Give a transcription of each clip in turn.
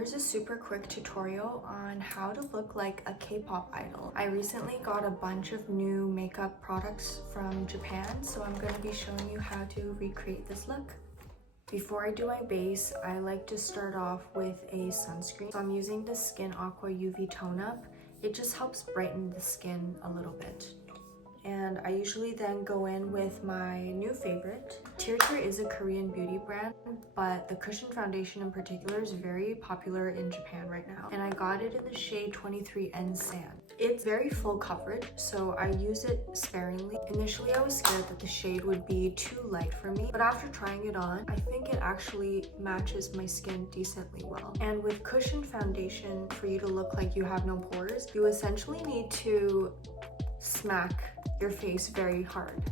Here's a super quick tutorial on how to look like a K-pop idol. I recently got a bunch of new makeup products from Japan, so I'm going to be showing you how to recreate this look. Before I do my base, I like to start off with a sunscreen. So I'm using the Skin Aqua UV Tone Up. It just helps brighten the skin a little bit. And I usually then go in with my new favorite. TIRTIR is a Korean beauty brand, but the cushion foundation in particular is very popular in Japan right now. And I got it in the shade 23N Sand. It's very full coverage, so I use it sparingly. Initially, I was scared that the shade would be too light for me, but after trying it on, I think it actually matches my skin decently well. And with cushion foundation, for you to look like you have no pores, you essentially need to smack your face very hard.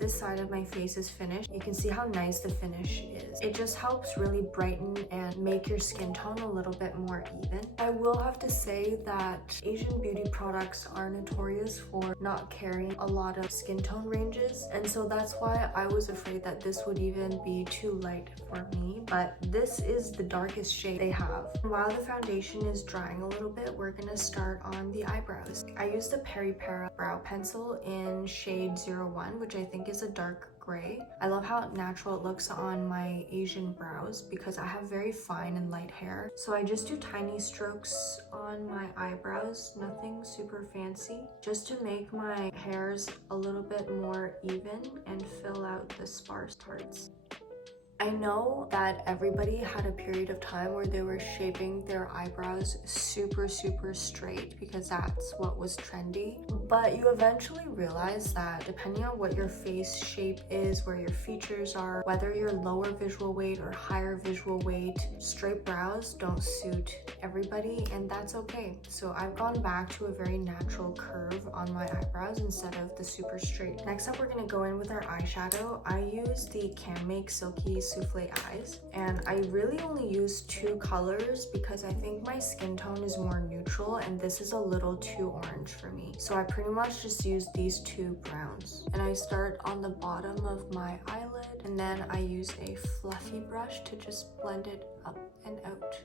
This side of my face is finished. You can see how nice the finish is. It just helps really brighten and make your skin tone a little bit more even. I will have to say that Asian beauty products are notorious for not carrying a lot of skin tone ranges, and so that's why I was afraid that this would even be too light for me, but this is the darkest shade they have. While the foundation is drying a little bit, we're gonna start on the eyebrows. I used the Peripera brow pencil in shade 01, which I think is a dark gray. I love how natural it looks on my Asian brows because I have very fine and light hair. So I just do tiny strokes on my eyebrows, nothing super fancy, just to make my hairs a little bit more even and fill out the sparse parts. I know that everybody had a period of time where they were shaping their eyebrows super straight because that's what was trendy, but you eventually realize that depending on what your face shape is, where your features are, whether you're lower visual weight or higher visual weight, straight brows don't suit everybody, and that's okay. So I've gone back to a very natural curve on my eyebrows instead of the super straight. Next up, we're gonna go in with our eyeshadow. I use the CANMAKE Silky Souffle Eyes, and I really only use two colors because I think my skin tone is more neutral and this is a little too orange for me. So I pretty much just use these two browns. And I start on the bottom of my eyelid, and then I use a fluffy brush to just blend it up and out.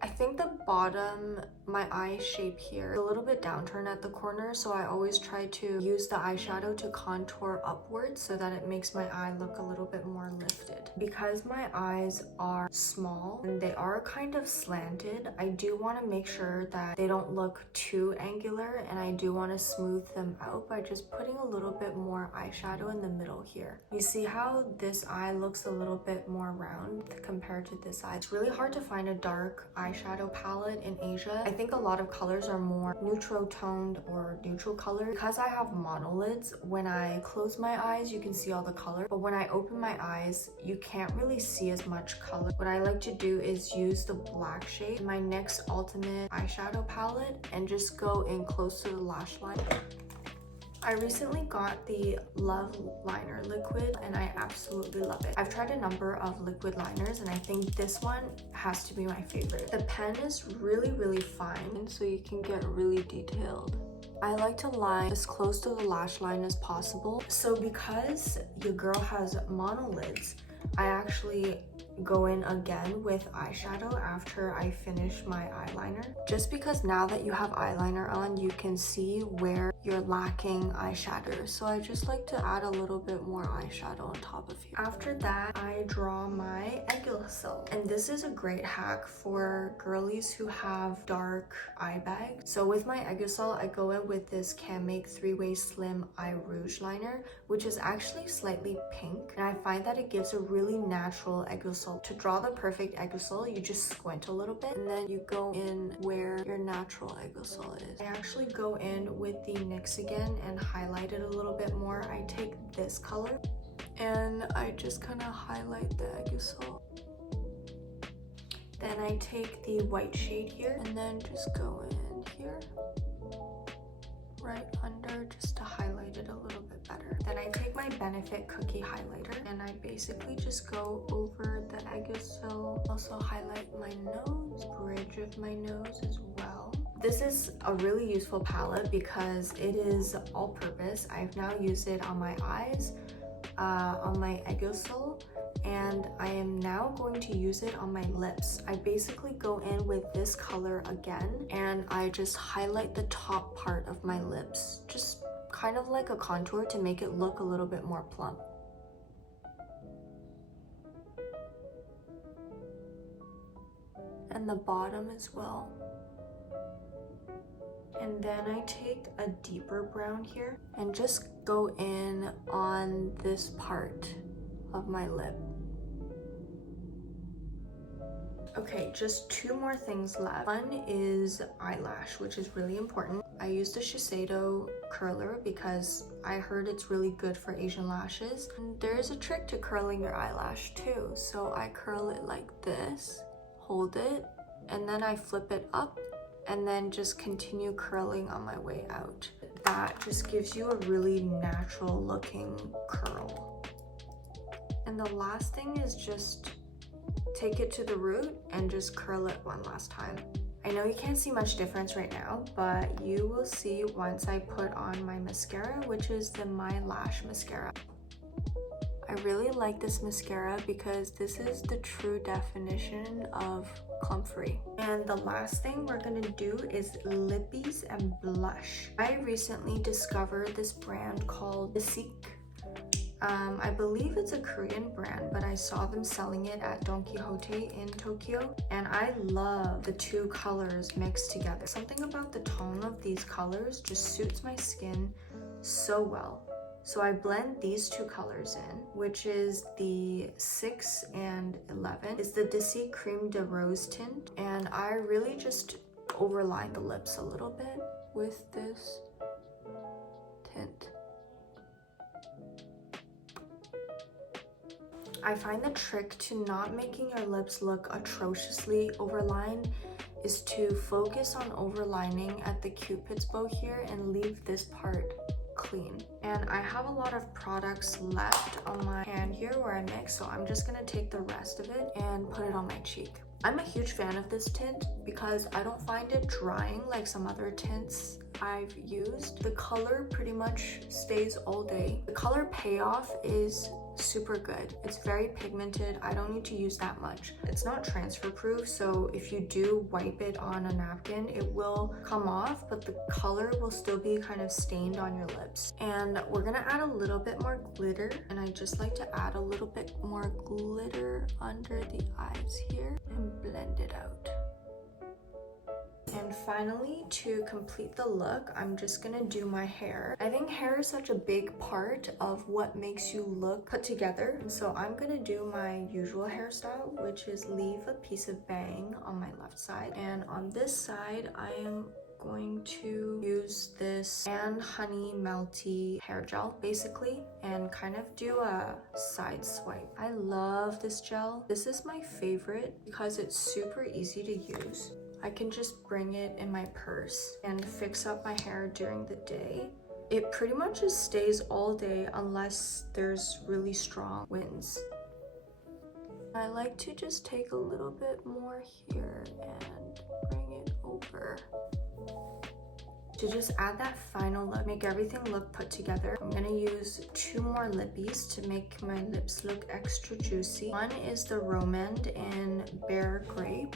I think the bottom, my eye shape here, is a little bit downturned at the corner, so I always try to use the eyeshadow to contour upwards so that it makes my eye look a little bit more lifted. Because my eyes are small and they are kind of slanted, I do want to make sure that they don't look too angular, and I do want to smooth them out by just putting a little bit more eyeshadow in the middle here. You see how this eye looks a little bit more round compared to this eye? It's really hard to find a dark eyeshadow palette in Asia. I think a lot of colors are more neutral toned or neutral color. Because I have monolids, when I close my eyes you can see all the color, but when I open my eyes you can't really see as much color. What I like to do is use the black shade in my NYX Ultimate eyeshadow palette and just go in close to the lash line. I recently got the Love Liner liquid and I absolutely love it. I've tried a number of liquid liners and I think this one has to be my favorite. The pen is really fine, so you can get really detailed. I like to line as close to the lash line as possible. So because your girl has monolids, I actually go in again with eyeshadow after I finish my eyeliner. Just because now that you have eyeliner on, you can see where you're lacking eyeshadow. So I just like to add a little bit more eyeshadow on top of you. After that, I draw my Aegyo-sal. And this is a great hack for girlies who have dark eye bags. So with my Aegyo-sal, I go in with this CANMAKE 3-way Slim Eye Rouge Liner, which is actually slightly pink. And I find that it gives a really natural Aegyo-sal. To draw the perfect Aegyo-sal, you just squint a little bit and then you go in where your natural Aegyo-sal is. I actually go in with the NYX again and highlight it a little bit more. I take this color and I just kind of highlight the Aegyo-sal. Then I take the white shade here and then just go in here, right under, just to highlight it a little bit better. Then I take my Benefit Cookie highlighter and I basically just go over the Aegyo-sal, also highlight my nose, bridge of my nose as well. This is a really useful palette because it is all-purpose. I've now used it on my eyes, on my Aegyo-sal, and I am now going to use it on my lips. I basically go in with this color again, and I just highlight the top part of my lips, just kind of like a contour to make it look a little bit more plump. And the bottom as well. And then I take a deeper brown here and just go in on this part of my lip. Okay, just two more things left. One is eyelash, which is really important. I used the Shiseido curler because I heard it's really good for Asian lashes. And there is a trick to curling your eyelash too. So I curl it like this, hold it, and then I flip it up and then just continue curling on my way out. That just gives you a really natural looking curl. And the last thing is just take it to the root and just curl it one last time. I know you can't see much difference right now, but you will see once I put on my mascara, which is the Mylash mascara. I really like this mascara because this is the true definition of clump-free. And the last thing we're gonna do is lippies and blush. I recently discovered this brand called Dasique. I believe it's a Korean brand, but I saw them selling it at Don Quijote in Tokyo, and I love the two colors mixed together. Something about the tone of these colors just suits my skin so well. So I blend these two colors in, which is the 6 and 11. It's the Dasique Cream de Rose tint, and I really just overline the lips a little bit with this tint. I find the trick to not making your lips look atrociously overlined is to focus on overlining at the cupid's bow here and leave this part clean. And I have a lot of products left on my hand here where I mix, so I'm just gonna take the rest of it and put it on my cheek. I'm a huge fan of this tint because I don't find it drying like some other tints I've used. The color pretty much stays all day. The color payoff is super good. It's very pigmented. I don't need to use that much. It's not transfer proof, so if you do wipe it on a napkin, it will come off, but the color will still be kind of stained on your lips. And we're gonna add a little bit more glitter, and I just like to add a little bit more glitter under the eyes here and blend it out. And finally, to complete the look, I'm just gonna do my hair. I think hair is such a big part of what makes you look put together. And so I'm gonna do my usual hairstyle, which is leave a piece of bang on my left side. And on this side, I am going to use this and honey melty hair gel basically and kind of do a side swipe. I love this gel. This is my favorite because it's super easy to use. I can just bring it in my purse and fix up my hair during the day. It pretty much just stays all day unless there's really strong winds. I like to just take a little bit more here and bring it over. To just add that final look, make everything look put together, I'm gonna use 2 more lippies to make my lips look extra juicy. One is the Rom&nd in Bare Grape.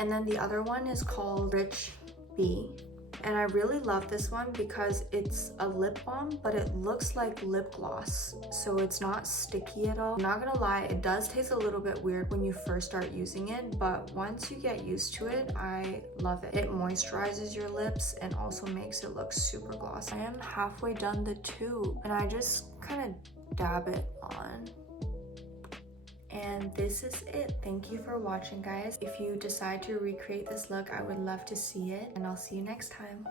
And then the other one is called Rich Bee. And I really love this one because it's a lip balm, but it looks like lip gloss. So it's not sticky at all. I'm not gonna lie, it does taste a little bit weird when you first start using it, but once you get used to it, I love it. It moisturizes your lips and also makes it look super glossy. I am halfway done the tube and I just kind of dab it on. And this is it. Thank you for watching, guys. If you decide to recreate this look, I would love to see it, and I'll see you next time.